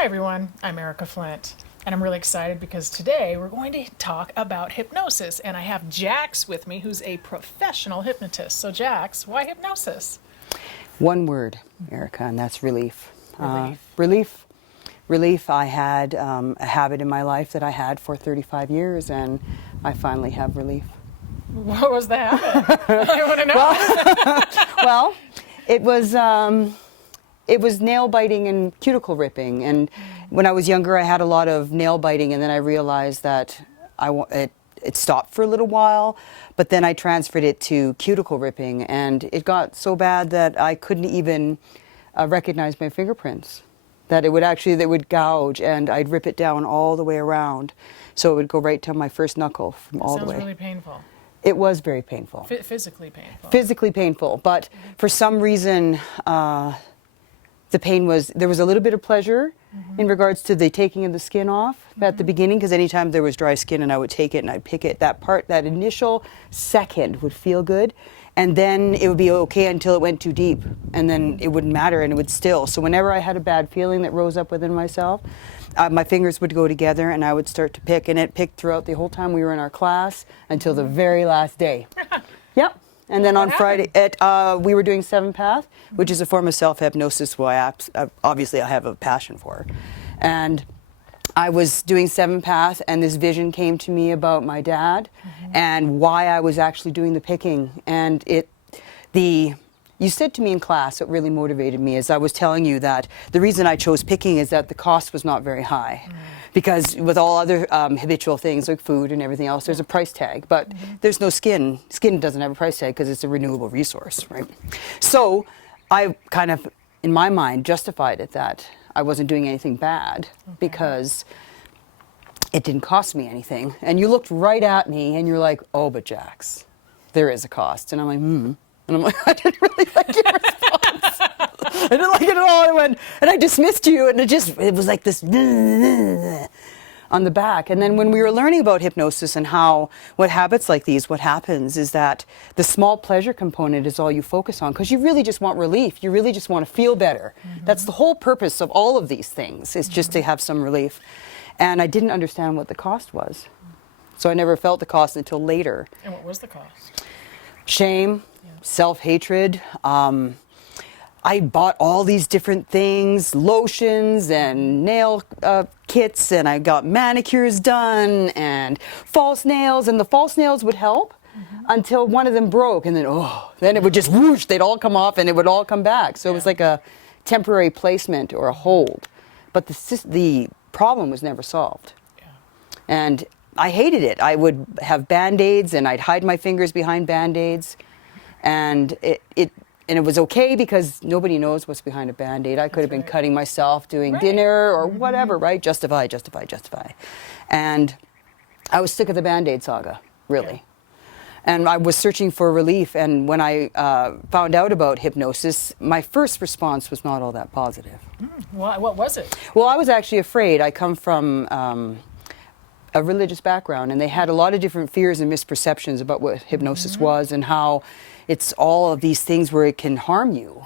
Hi everyone, I'm Erica Flint, and I'm really excited because today we're going to talk about hypnosis, and I have Jax with me, who's a professional hypnotist. So Jax, why hypnosis? One word, Erica, and that's relief. Relief. Relief. I had a habit in my life that I had for 35 years, and I finally have relief. What was the habit? I want to know. Well, it was nail biting and cuticle ripping, and when I was younger I had a lot of nail biting, and then I realized that it stopped for a little while, but then I transferred it to cuticle ripping, and it got so bad that I couldn't even recognize my fingerprints. That it would gouge, and I'd rip it down all the way around, so it would go right to my first knuckle from all the way. Sounds really painful. It was very painful. Physically painful. Physically painful, but for some reason, there was a little bit of pleasure in regards to the taking of the skin off at the beginning, because anytime there was dry skin and I would take it and I'd pick it, that initial second would feel good, and then it would be okay until it went too deep, and then it wouldn't matter and it would still. So whenever I had a bad feeling that rose up within myself, my fingers would go together and I would start to pick, and it picked throughout the whole time we were in our class until the very last day. Yep. And then on Friday, we were doing 7-path, which is a form of self-hypnosis, obviously I have a passion for. And I was doing 7-path, and this vision came to me about my dad and why I was actually doing the picking. And you said to me in class, what really motivated me is I was telling you that the reason I chose picking is that the cost was not very high. Because with all other habitual things like food and everything else, there's a price tag, but there's no skin. Skin doesn't have a price tag because it's a renewable resource, right? So I kind of, in my mind, justified it that I wasn't doing anything bad because it didn't cost me anything. And you looked right at me and you're like, oh, but Jax, there is a cost. And I'm like, And I'm like, I didn't really like your response. I didn't like it at all. I went, and I dismissed you, and it was like this on the back. And then when we were learning about hypnosis and what habits like these, what happens is that the small pleasure component is all you focus on, because you really just want relief. You really just want to feel better. That's the whole purpose of all of these things, is just to have some relief. And I didn't understand what the cost was. So I never felt the cost until later. And what was the cost? Shame, self-hatred. I bought all these different things, lotions and nail kits, and I got manicures done and false nails, and the false nails would help until one of them broke, and then it would just whoosh, they'd all come off and it would all come back. So it was like a temporary placement or a hold. But the problem was never solved. And I hated it. I would have Band-Aids, and I'd hide my fingers behind Band-Aids, and it was okay because nobody knows what's behind a Band-Aid. I could have been cutting myself, doing dinner or whatever, right? Justify. And I was sick of the Band-Aid saga, really. And I was searching for relief, and when I found out about hypnosis, my first response was not all that positive. What was it? Well, I was actually afraid. I come from a religious background, and they had a lot of different fears and misperceptions about what hypnosis was and how it's all of these things where it can harm you.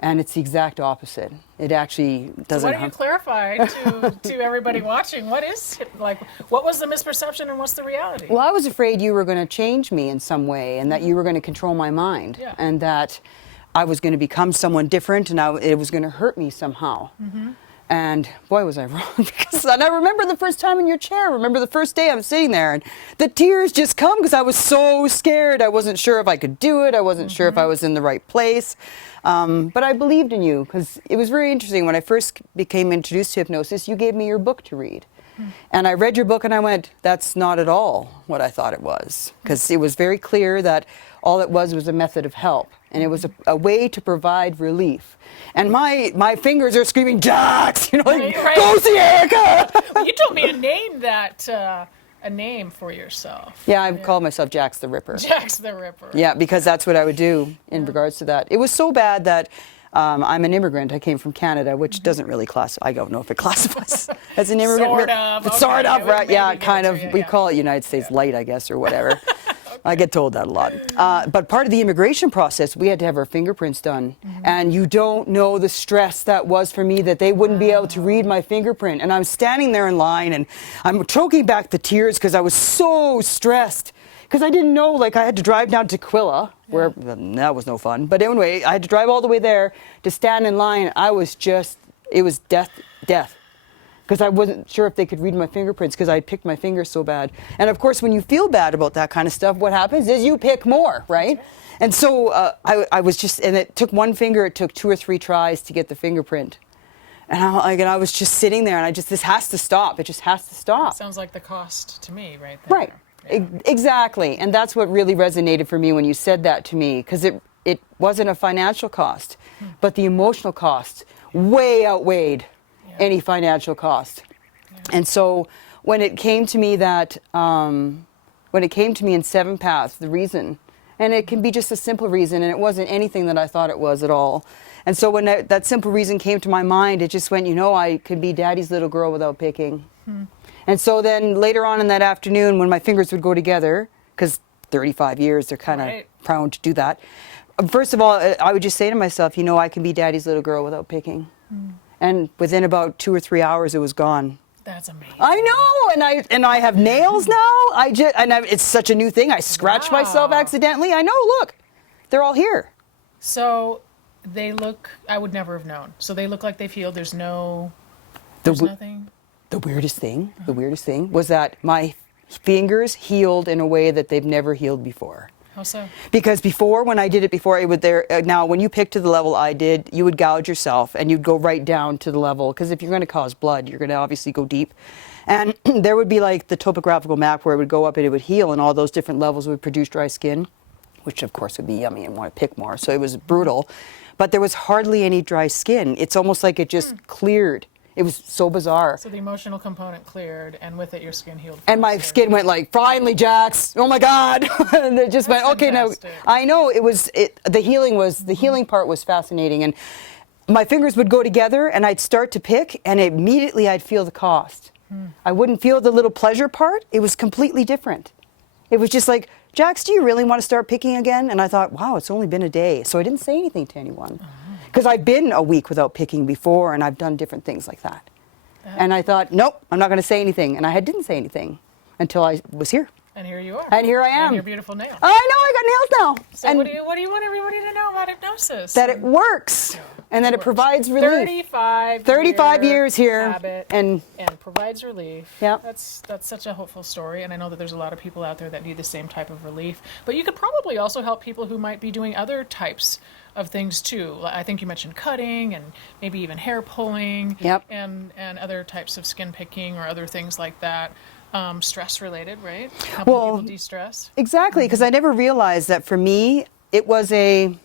And it's the exact opposite. It actually doesn't. So why don't you clarify to everybody watching, what was the misperception and what's the reality? Well, I was afraid you were going to change me in some way, and that you were going to control my mind, and that I was going to become someone different, and it was going to hurt me somehow. And boy, was I wrong. And I remember the first time in your chair. Remember the first day I'm sitting there, and the tears just come because I was so scared. I wasn't sure if I could do it. I wasn't sure if I was in the right place. But I believed in you, because it was very interesting. When I first became introduced to hypnosis, you gave me your book to read. And I read your book and I went, that's not at all what I thought it was. Because it was very clear that all it was a method of help. And it was a way to provide relief. And my fingers are screaming, Jax! You know, like, go see Erica! Well, you told me a name for yourself. Yeah, I called myself Jax the Ripper. Jax the Ripper. Yeah, because that's what I would do in regards to that. It was so bad that I'm an immigrant. I came from Canada, which doesn't really classify. I don't know if it classifies as an immigrant. Sort of. But sort of, right? Yeah, kind of. Yeah, we call it United States Light, I guess, or whatever. I get told that a lot. But part of the immigration process, we had to have our fingerprints done. And you don't know the stress that was for me that they wouldn't be able to read my fingerprint. And I'm standing there in line and I'm choking back the tears because I was so stressed. Because I didn't know, like I had to drive down to Quilla, where that was no fun. But anyway, I had to drive all the way there to stand in line. I was just, it was death. Because I wasn't sure if they could read my fingerprints because I picked my fingers so bad. And of course, when you feel bad about that kind of stuff, what happens is you pick more, right? And so I was just, and it took one finger, it took 2 or 3 tries to get the fingerprint. And I was just sitting there and this has to stop. It just has to stop. Sounds like the cost to me right there. Right. Yeah. Exactly. And that's what really resonated for me when you said that to me, because it wasn't a financial cost, but the emotional cost way outweighed any financial cost. Yeah. And so when it came to me that, when it came to me in 7 Paths, the reason, and it can be just a simple reason, and it wasn't anything that I thought it was at all. And so when that simple reason came to my mind, it just went, I could be daddy's little girl without picking. And so then later on in that afternoon, when my fingers would go together, because 35 years, they're kind of prone to do that. First of all, I would just say to myself, I can be daddy's little girl without picking. And within about 2 or 3 hours, it was gone. That's amazing. I know, and I have nails now. It's such a new thing. I scratched myself accidentally. I know. Look, they're all here. So they look. I would never have known. So they look like they've healed. There's nothing. The weirdest thing was that my fingers healed in a way that they've never healed before. How so? Because before, when I did it before, it would now when you pick to the level I did, you would gouge yourself and you'd go right down to the level, because if you're going to cause blood, you're going to obviously go deep. And there would be like the topographical map where it would go up and it would heal, and all those different levels would produce dry skin, which of course would be yummy and want to pick more. So it was brutal. But there was hardly any dry skin. It's almost like it just cleared. It was so bizarre. So the emotional component cleared, and with it, your skin healed. And my skin went like, finally, Jax! Oh my God! And it just went, okay, fantastic. now. I know the healing part was fascinating, and my fingers would go together, and I'd start to pick, and immediately I'd feel the cost. I wouldn't feel the little pleasure part. It was completely different. It was just like, Jax, do you really want to start picking again? And I thought, wow, it's only been a day, so I didn't say anything to anyone. Because I've been a week without picking before, and I've done different things like that. And I thought, nope, I'm not going to say anything. And I didn't say anything until I was here. And here you are. And here I am. And your beautiful nails. I know, I got nails now. So what do you want everybody to know about hypnosis? That it works. And that it provides relief. 35 years here. Habit, and provides relief. Yep. That's such a hopeful story. And I know that there's a lot of people out there that need the same type of relief. But you could probably also help people who might be doing other types of things too. I think you mentioned cutting and maybe even hair pulling. Yep. And other types of skin picking or other things like that. Stress related, right? Helping people de-stress. Exactly, because I never realized that for me, it was the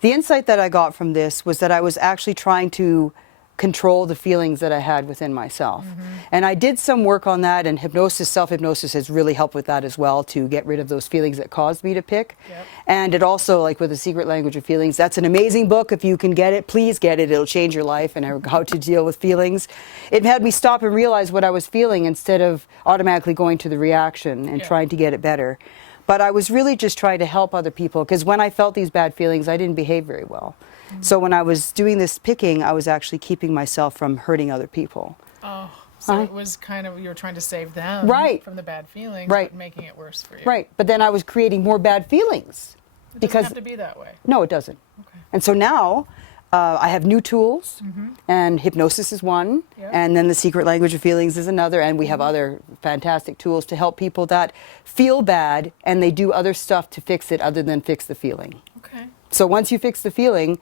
insight that I got from this was that I was actually trying to control the feelings that I had within myself. And I did some work on that, and hypnosis, self-hypnosis has really helped with that as well, to get rid of those feelings that caused me to pick. Yep. And it also, like with The Secret Language of Feelings, that's an amazing book. If you can get it, please get it. It'll change your life and how to deal with feelings. It had me stop and realize what I was feeling instead of automatically going to the reaction and trying to get it better. But I was really just trying to help other people, because when I felt these bad feelings, I didn't behave very well. So when I was doing this picking, I was actually keeping myself from hurting other people. Oh, so it was kind of, you were trying to save them from the bad feelings, but making it worse for you. Right, but then I was creating more bad feelings. It doesn't have to be that way. No, it doesn't. Okay. And so now I have new tools, and hypnosis is one, and then The Secret Language of Feelings is another, and we have other fantastic tools to help people that feel bad, and they do other stuff to fix it other than fix the feeling. Okay. So once you fix the feeling,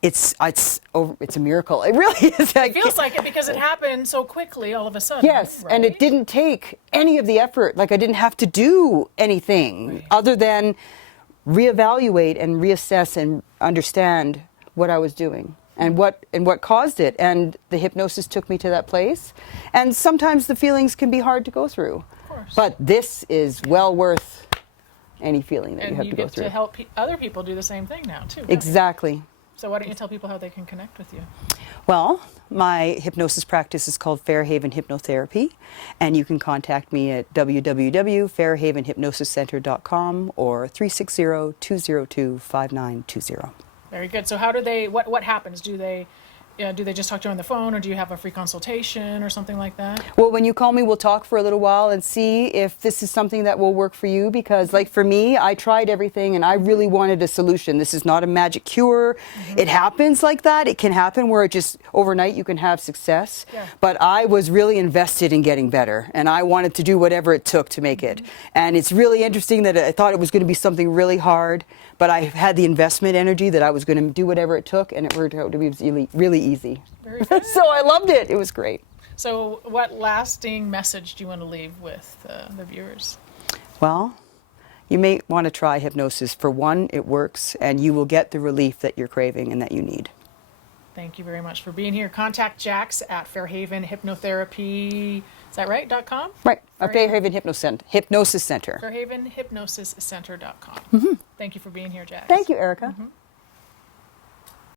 it's a miracle. It really is. It feels like it because it happened so quickly all of a sudden. Yes, right? and it didn't take any of the effort. Like I didn't have to do anything other than reevaluate and reassess and understand what I was doing and what caused it. And the hypnosis took me to that place. And sometimes the feelings can be hard to go through. Of course. But this is well worth any feeling that you have to go through. And you get to help other people do the same thing now too. Right? Exactly. So why don't you tell people how they can connect with you? Well, my hypnosis practice is called Fairhaven Hypnotherapy, and you can contact me at www.fairhavenhypnosiscenter.com or 360-202-5920. Very good. So how do they, what happens? Do they just talk to you on the phone, or do you have a free consultation or something like that? Well, when you call me, we'll talk for a little while and see if this is something that will work for you, because like for me, I tried everything and I really wanted a solution. This is not a magic cure. It happens like that. It can happen where it just overnight you can have success. Yeah. But I was really invested in getting better, and I wanted to do whatever it took to make it. And it's really interesting that I thought it was going to be something really hard, but I had the investment energy that I was going to do whatever it took, and it worked out to be really, really easy. Very good. So I loved it. It was great. So what lasting message do you want to leave with the viewers? Well, you may want to try hypnosis. For one, it works, and you will get the relief that you're craving and that you need. Thank you very much for being here. Contact Jax at Fairhaven Hypnotherapy. Is that right? .com? Right. Fairhaven Hypnosis Center. FairhavenHypnosisCenter.com. Thank you for being here, Jax. Thank you, Erica.